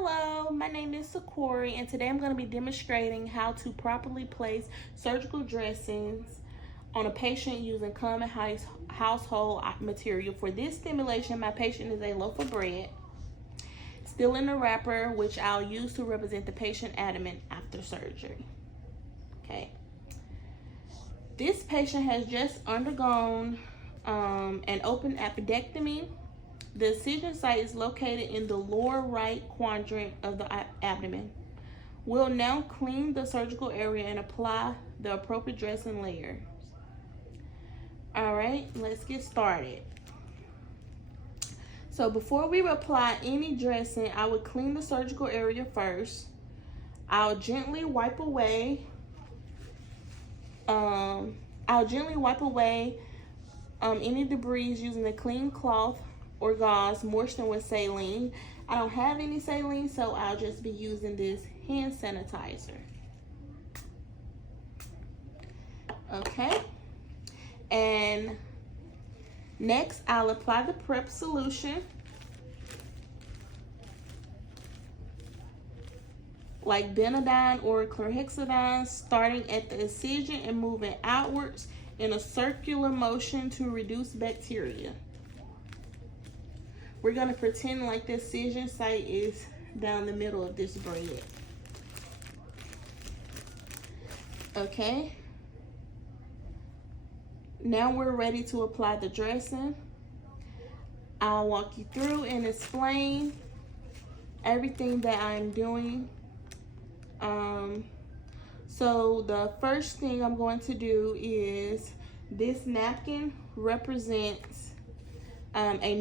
Hello, my name is Sakori, and today I'm going to be demonstrating how to properly place surgical dressings on a patient using common household material. For this stimulation, my patient is a loaf of bread, still in the wrapper, which I'll use to represent the patient abdomen after surgery. Okay. This patient has just undergone an open appendectomy. The incision site is located in the lower right quadrant of the abdomen. We'll now clean the surgical area and apply the appropriate dressing layers. All right, let's get started. So before we apply any dressing, I would clean the surgical area first. I'll gently wipe away any debris using a clean cloth or gauze moistened with saline. I don't have any saline, so I'll just be using this hand sanitizer. Okay, and next I'll apply the prep solution, like Benadine or chlorhexidine, starting at the incision and moving outwards in a circular motion to reduce bacteria. We're going to pretend like the incision site is down the middle of this bread. Okay. Now we're ready to apply the dressing. I'll walk you through and explain everything that I'm doing. So the first thing I'm going to do is, this napkin represents a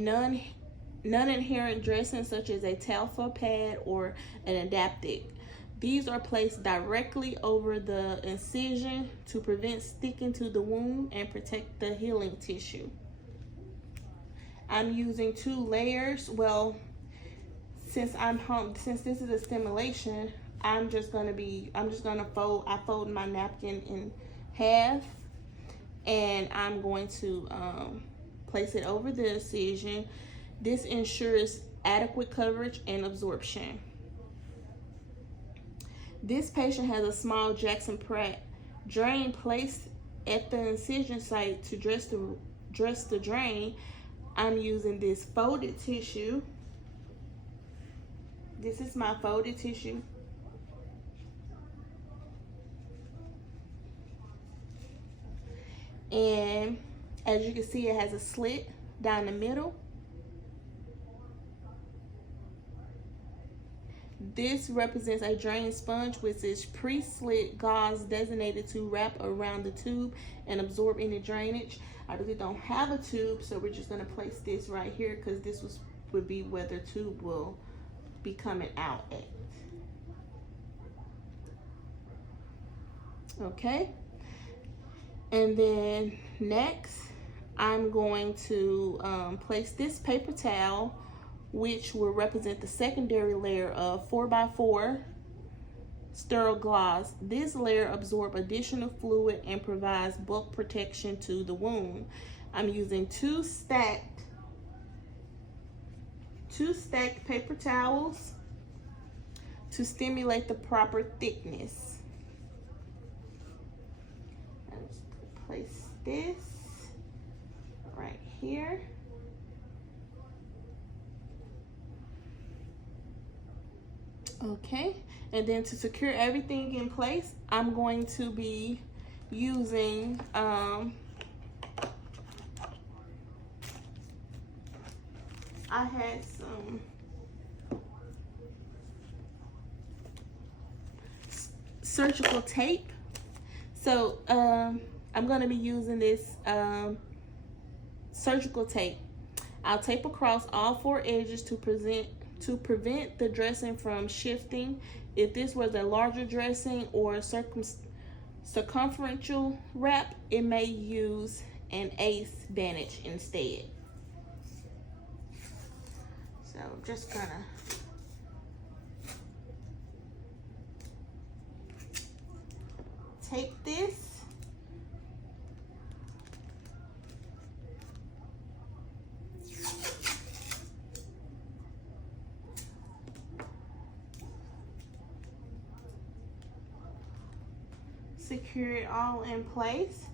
non-adherent dressing such as a Telfa pad or an Adaptic. These are placed directly over the incision to prevent sticking to the wound and protect the healing tissue. I'm using 2 layers. Well, since this is a stimulation, I fold my napkin in half, and I'm going to place it over the incision. This ensures adequate coverage and absorption. This patient has a small Jackson Pratt drain placed at the incision site to dress the drain. I'm using this folded tissue. This is my folded tissue. And as you can see, it has a slit down the middle. This represents a drain sponge, which is pre-slit gauze designated to wrap around the tube and absorb any drainage. I really don't have a tube, so we're just going to place this right here because this would be where the tube will be coming out at. Okay. And then next, I'm going to place this paper towel, which will represent the secondary layer of 4x4 sterile gauze. This layer absorbs additional fluid and provides bulk protection to the wound. I'm using two stacked paper towels to stimulate the proper thickness. Let's place this right here. Okay, and then to secure everything in place, I'm going to be using I had some surgical tape. So I'm going to be using this surgical tape. I'll tape across all 4 edges to prevent the dressing from shifting. If this was a larger dressing or circumferential wrap, it may use an ACE bandage instead. So I'm just gonna tape this. secure it all in place.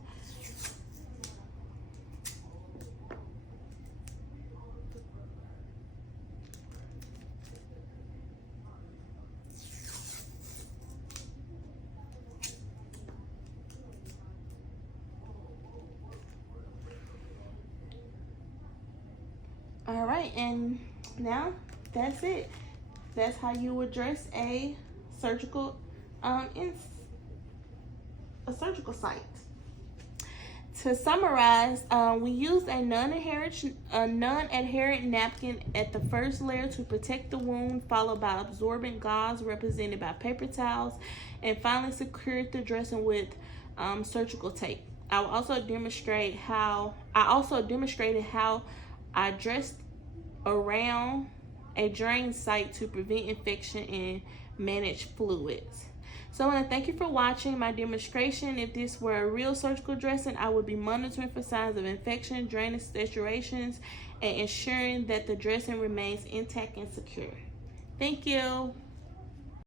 All right, and now that's it. That's how you would dress a surgical surgical site. To summarize, we used a non-adherent napkin at the first layer to protect the wound, followed by absorbent gauze represented by paper towels, and finally secured the dressing with surgical tape. I also demonstrated how I dressed around a drain site to prevent infection and manage fluids. So I want to thank you for watching my demonstration. If this were a real surgical dressing, I would be monitoring for signs of infection, drainage, saturations, and ensuring that the dressing remains intact and secure. Thank you.